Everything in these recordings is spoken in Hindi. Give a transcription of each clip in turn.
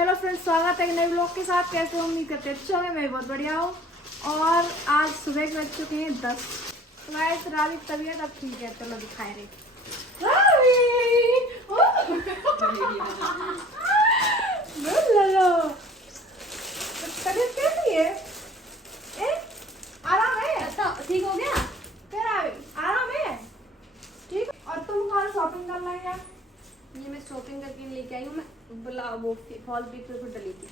हेलो फ्रेंड्स, स्वागत है एक नए ब्लॉग के साथ। कैसे हो? उम्मीद करते अच्छे होंगे। मैं बहुत बढ़िया हूँ। और आज सुबह के बज चुके हैं 10। तो गाइस रात की तबीयत अब ठीक है। चलो दिखाए रहे। तबीयत कैसी है? आराम है? ठीक हो गया? तेरा आराम है? ठीक। और तुम कहाँ शॉपिंग कर रही है? ये मैं शॉपिंग करके लेके आई हूँ। मैं वो फॉल पिक पे डली थी।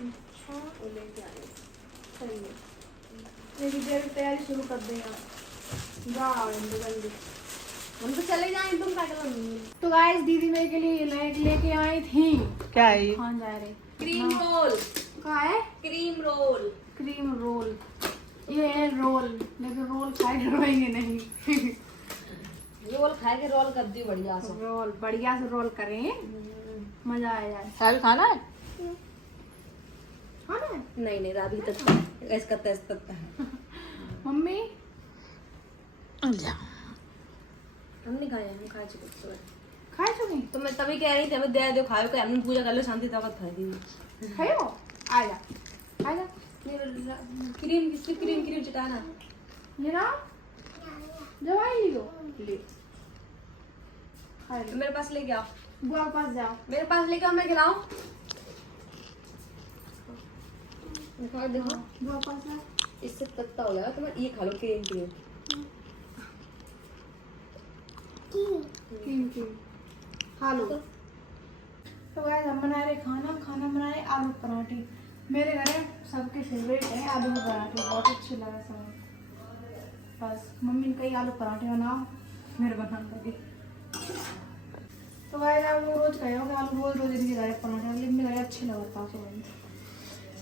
अच्छा, वो लेके आई सही है। मेरी देर तैयारी शुरू कर देगा। जाओ जल्दी। हम तो चले जाएं, तुम क्या करो? तो गाइस दीदी मेरे के लिए लेके आई थी। क्या है ये? कहाँ जा रहे? Cream roll. कहाँ है? Cream roll. Cream roll. ये है रोल, लेकिन रोल खाए रोएंगे नहीं। रोल खाए के रोल कर दी बढ़िया सा। रोल बढ़िया से रोल करें, मजा आ जाए। साल खाना है? हाँ ना नहीं राबी तक इसका टेस्ट तक है। मम्मी हमने खाया, हम खा चुके सुबह। खाए चुके? तो मैं तभी कह रही थी हमें दे दो खाओ के, हमने पूजा कर लो, शांति ताकत खाई थी। खाए हो? आ जा आ जा। क्रीम किसकी क्रीम चटाना ये ना दवाई लो ले। खाए लो। मेरे पास लेके आओ। बुआ के पास जाओ। मेरे पास लेके आओ, मैं खिलाऊं। देखो बुआ के पास जाओ। इससे तत्ता हो जाएगा। तुम्हें ये खा लो क्रीम। खा लो। तो गाइस हम बना रहे खाना बना रहे आलू पराठे। मेरे घर में सबके फेवरेट है आलू पराठे, बहुत अच्छे लगे सब। बस मम्मी ने कही आलू पराठे बनाओ, मेरे बना लगे। तो गाइस आप लोग रोज कहे हो कि आलू रोज इनके घर पराठे, लेकिन मेरे घर अच्छे लगा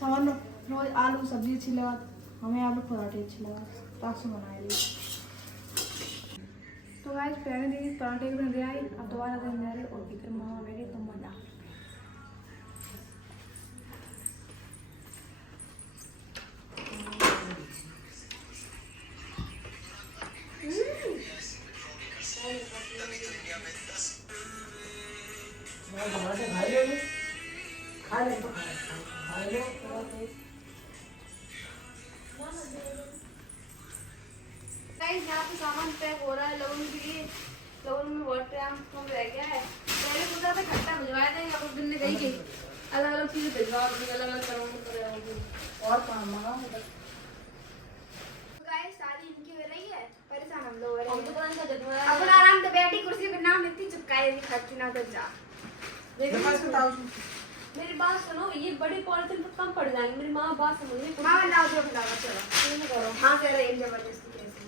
सब रोज आलू सब्जी अच्छी लगा, हमें आलू पराठे अच्छे लगा, ताकि बनाए लिए। तो गाइस पहले दिन पराठे बन गया है, अब दोबारा दिन जा रहे और फिर मामा बैठे तो मजा। गाइस यहाँ पे सामान पैक हो रहा है लोगों के लिए। लोगों में बहुत टाइम कम रह गया है। पहले सोचा था खट्टा भिजवाया था, अब उस दिन ने कही कि अलग अलग चीजें भिजवा दी, अलग अलग करूँगी और काम मंगाओ। गाइस सारी इनकी हो रही है, परेशान हम लोग हो रहे हम तो हैं। कौन सा जगह अपन आराम से बैठी कुर्सी पे नाम इतनी चिपकाए भी खर्ची ना कर जा। मेरी बात सुनो, ये बड़ी पॉलिथीन पर कम पड़ जाएंगे। मेरी माँ बात समझ मामा लाओ जो बुलावा चलो। करो। हाँ कह रहे हैं जबरदस्ती कैसे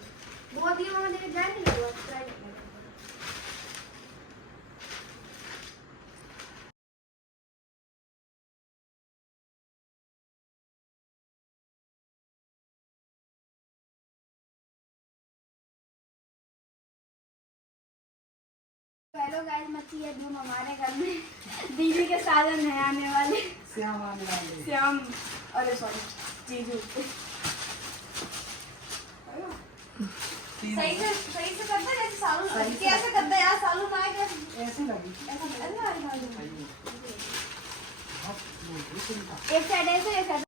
बहुत ही मामा देखे जाए नहीं लगा ट्राई करना। हेलो गाइस, मच्छी है धूम हमारे घर में। दीदी के साजन है आने वाले श्याम, अरे सॉरी जीजू। सही से करता है जैसे सालू कैसे करता है यार, सालू माए कैसे ऐसे लगी। एक साइड ऐसे एक साइड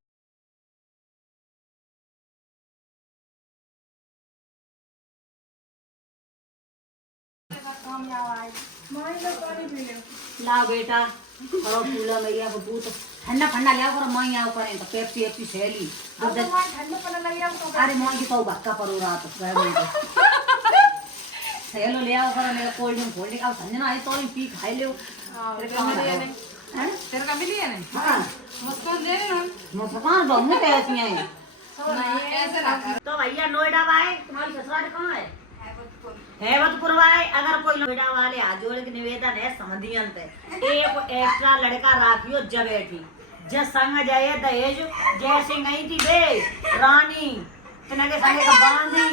ला बेटा करो फूला मैया को दूध ठंडा ठंडा लिया करो मैं यहाँ करें तो पेप्सी एप्सी सहेली अरे मोई की तो भक्का परो रात सहेलो ले आओ करो मेरा कोल्ड ड्रिंक अब संजना आई तो पी खाई लो तेरे का मिली है नहीं? हाँ मुस्कान दे रहे हम। मुस्कान बहुत ऐसी हैं ऐसे रखा। तो भैया नोएडा वाले तुम्हारी ससुराल कहाँ है? हेमतपुर वाले। अगर कोई नोएडा वाले हाथ जोड़ के निवेदन है समझियन पे एक एक्स्ट्रा लड़का राखियो जब बैठी जब संग जाए दहेज जैसे गई थी बे रानी तिना के संगे का बांधी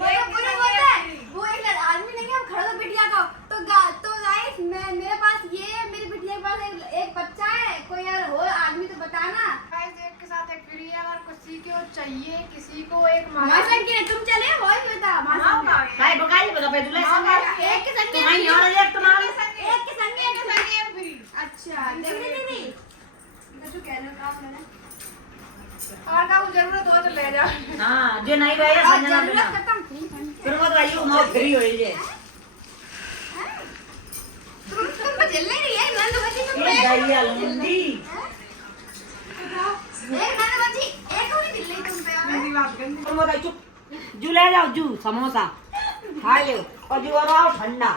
मेरा बुरा होता है। वो एक आदमी नहीं है, हम खड़ा बिटिया का तो गाइस मेरे पास ये मेरी बिटिया के पास एक बच्चा है। कोई यार हो आदमी तो बताना। गाइस एक के साथ एक फ्री है, अगर किसी को चाहिए किसी को एक मासन के तुम चले हो ही बता मासन भाई बकाई बता पे दूल्हे संग एक के संग तुम्हारी और एक तुम्हारे एक के संग फ्री। अच्छा दीदी जो कहने का मैंने और का जरूरत हो तो ले जा। हां जे नहीं रहे और संजना जरूरत बिना खत्म थी फिर मत आइयो मां फ्री होई जे तुम तो जल नहीं है नंद बची तुम ए दैया लंदी एक नंद बची एक भी दिल नहीं तुम पे मेरी बात करनी। तुम मत आई चुप जू ले जाओ जू समोसा खा ले और जू और आओ ठंडा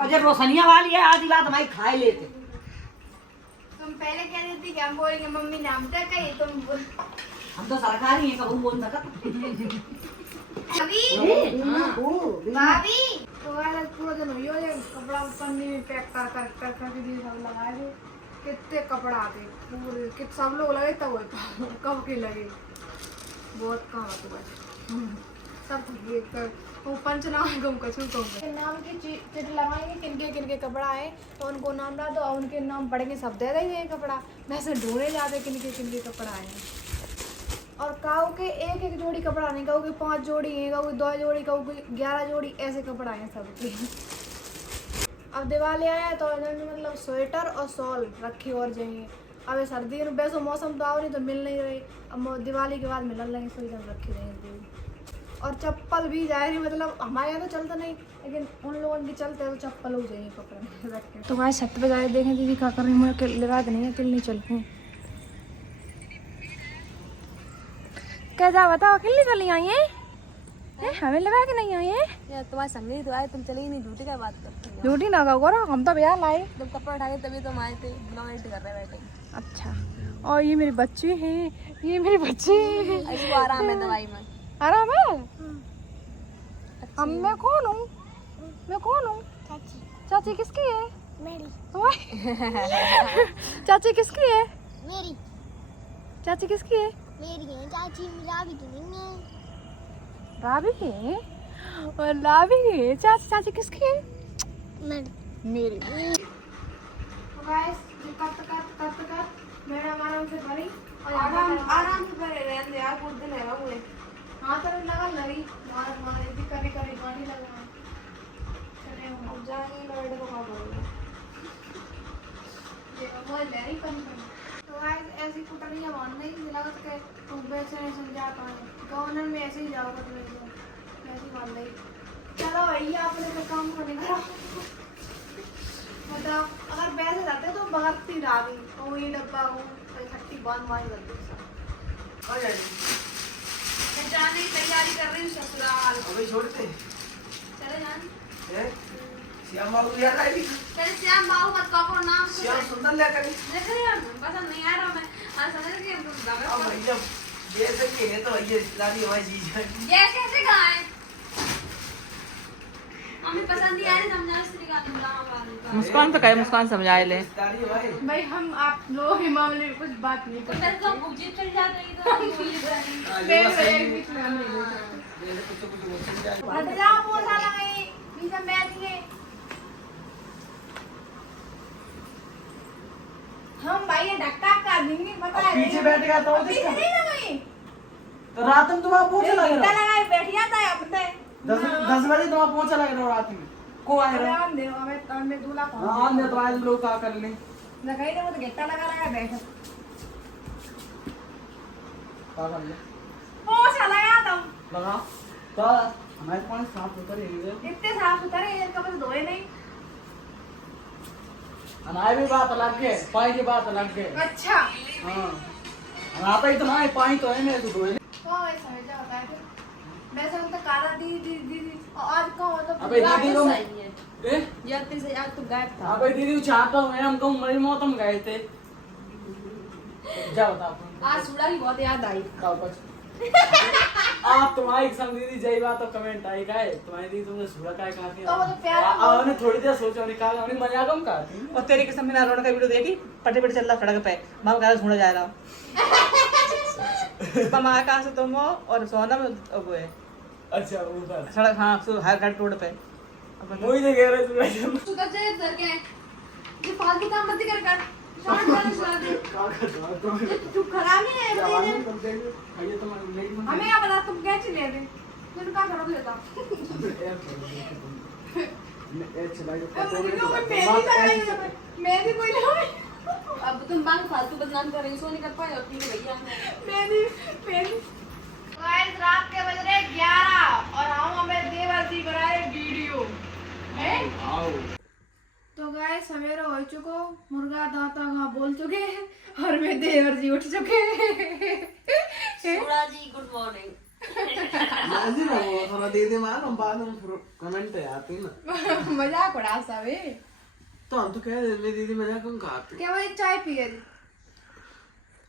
और जब रोशनिया वाली है आधी बात हमारी खा लेते तुम पहले कह रही थी कि हम बोलेंगे मम्मी नाम तक है तुम हम तो सरकारी है कबू बोल सकत अभी भाभी तो आज पूरा दिन हुई हो ये कपड़ा ऊपर नहीं पैक कर के दिए सब लगाए थे। कितने कपड़ा आते पूरे कित सब लोग लगे तब कब के लगे बहुत काम आते बस सब ये कर वो पंचनामा गम कछु कम नाम की चिट लगाएंगे किनके कपड़ा है तो उनको नाम ला दो और उनके नाम पढ़ेंगे सब दे देंगे कपड़ा वैसे ढूंढे जाते किनके कपड़ा है। और काऊ के एक जोड़ी कपड़ा नहीं, काऊ के 5 जोड़ी है, काऊ के 2 जोड़ी, काऊ के 11 जोड़ी ऐसे कपड़ा है सबके। अब दिवाली आया तो मतलब स्वेटर और शॉल रखी और जाइए। अब सर्दी में वैसे मौसम तो आओ नहीं तो मिल नहीं रही, अब दिवाली के बाद मिलने लगे स्वेटर रखी रहेंगे। और चप्पल भी जाए रही, मतलब हमारे यहाँ तो चलता नहीं लेकिन उन लोगों की चलते हैं तो चप्पल हो जाएंगे कपड़े में रख के। तो भाई छत पे जाए देखें दीदी क्या कर रही हूँ, लगा नहीं है, किल नहीं चल रही क्या जा बताओ, अकेली चली आई है? हमें लगा के नहीं आई है यार तुम्हारे संग तो आए, तुम चली नहीं, ड्यूटी का बात करते हो। ड्यूटी ना करो, हम तो भैया लाए। जब कपड़ा उठाए तभी तुम आए थे, नाइट कर रहे बैठे। अच्छा, और ये मेरी बच्ची है, ये मेरी बच्ची है। इसको आराम है दवाई में। आराम है? मैं कौन हूँ? मैं कौन हूँ? चाची किसकी है? मेरी चाची किसकी है? मेरी चाची किसकी है? मेरी है चाची, रावी की नहीं है। रावी है? और रावी है चाची, चाची किसकी है? मेरी मेरी। तो गाइस कट मैंने आराम से भरी और आराम से पड़े रहने यार, कुछ दिन है मुझे। हाँ तो लगा लगी मार इतनी करी गाड़ी लगा चले अब जाएंगे बैठे तो खा पाऊंगा। ये वो ले रही पनी तो गाइस ऐसी कुटनी है मान नहीं लगा तो तू बेच नहीं समझाता है गवर्नर में ऐसे ही जाओगे तो ऐसे ही मान नहीं। चलो भैया आपने तो काम को नहीं करा, मतलब अगर वैसे जाते तो भगती रावी और ये डब्बा वो खट्टी बांध मार करते सब। मैं जाने की तैयारी कर रही हूँ ससुराल। अबे छोड़ते चले जान। हैं श्याम बाबू यार आई चले श्याम बाबू मत कहो नाम से। श्याम सुंदर लेकर देख रही हो पसंद नहीं आ रहा मैं। आज समझ रही हूँ तुम अब दादा। भैया जैसे कि है तो भैया दादी हमारी चीज है ये कैसे कहा है? हमें पसंद ही आ रही, समझा स्त्री का बुलावा वाली का। मुस्कान तो कहे, मुस्कान समझाए ले। दादी हमारी भाई हम आप लोगों के मामले में कुछ बात नहीं तो फिर तो भूजी चल जाती तो हम बोल रहे बीच में हम नहीं बोल सकते। कुछ बोल जाए हट जाओ पोछा लगाई बीच में बैठ गए हम भाई ये धक्का कर देंगे पता है पीछे बैठ गया तो पीछे नहीं लगाई तो रात में तुम्हारा पोछा लग धक्का रहा लगाई बैठ जाता है अब तक 10 बजे तुम्हारा पोछा लग रहा रात में को आए रहा आराम दे हमें दूल्हा हां पहुंच हमने तो आज लोग का कर ले लगाई ना वो तो घट्टा लगा बैठ का कर ले पोछा लगा तुम लगा तो हमारे पास साफ होता रहेंगे इतने साफ सुथरे हैं कभी धोए नहीं। हमारी भी बात अलग है पाई की बात अलग है अच्छा हां आता ही तो ना पाई तो है मेरे तो तो ऐसा समझा होता है फिर वैसे हम तो काला दीदी और आज का मतलब अबे दीदी को सही है। ए यार तेरे से आज तो गायब था। अबे दीदी को चाहता हूं मैं हमको मरी मौतम गए थे जा बता आज सुड़ा की बहुत याद आई। वापस आप तुम्हारी संग दीदी जय बात तो कमेंट आई का है तुम्हारी दीदी तुमने सुबह का कहा थी तो वो तो प्यार आपने थोड़ी देर सोचा निकाल हमने मजाक हम कहा थी और तेरी कसम बिना रोड का वीडियो देखी, पटे पटे चल रहा सड़क पे, माँ कहा ढूंढा जा रहा माँ कहा से तुम हो और सोना में वो है अच्छा ऊपर सड़क, हाँ हर घर रोड पे। मुझे तो कह रहे तुम सुधा से डर के ये फालतू काम मत कर कर शॉर्ट वाला सुना दे। तू खराब नहीं है भैया तुम्हारी लेडी हमें क्या पता तुम क्या चले थे तुम क्या करोगे लेता ए चलाई मैं भी कोई लगाई अब तुम बात फालतू बदनाम कर रही सो नहीं कर पाए और ठीक है भैया मेरी गाइस रात के बज रहे 11 और हम हमें देवर जी बना रहे वीडियो है। आओ तो गाइस सवेरा हो चुको, मुर्गा दाता वहाँ बोल चुके हैं और मैं देवर जी उठ चुके हैं। सूरा जी गुड मॉर्निंग। जी ना वो थोड़ा दे दे मान हम बाद में कमेंट आते हैं ना। मजाक उड़ा सा वे। तो हम तो कह रहे मेरी दीदी मजाक कम खाते क्या वही चाय पी गई?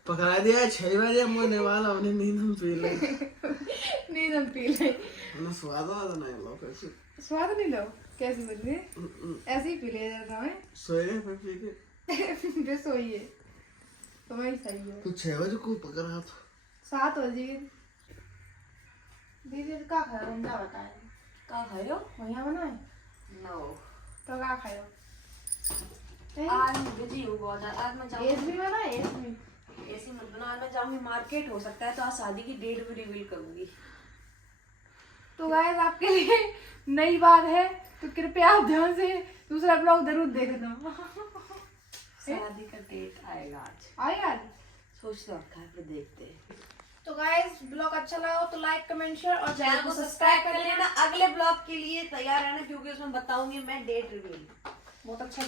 पकड़ा दिया 6 बजे मुझे वाला हमने नींद हम पी ले नींद हम पी ले। ना स्वाद वाला नहीं लो कैसे स्वाद नहीं लो कैसे बज रही? ऐसे ही पी ले जाता है। सोए फिर पी के जो सोइए तो वही सही है। तो 6 बजे को पकड़ा था 7 बजे दीदी का खाया रंजा बताए का खायो वहीं बनाए नो तो का खायो? आज मैं बिजी हूँ बहुत ज्यादा। आज मैं एस जाऊंगी भी बना एस भी। ऐसी मत बना, आज मैं जाऊंगी मार्केट, हो सकता है तो आज शादी की डेट भी रिवील करूंगी। तो गाइस आपके लिए नई बात है तो कृपया आप ध्यान से दूसरा ब्लॉग जरूर देखना। शादी का डेट आएगा आज, आएगा। सोच तो रखा है, फिर देखते हैं। तो गाइस ब्लॉग अच्छा लगा हो तो लाइक कमेंट शेयर और चैनल को सब्सक्राइब कर लेना। अगले ब्लॉग के लिए तैयार रहना क्योंकि उसमें बताऊंगी मैं डेट रिवील। बहुत अच्छा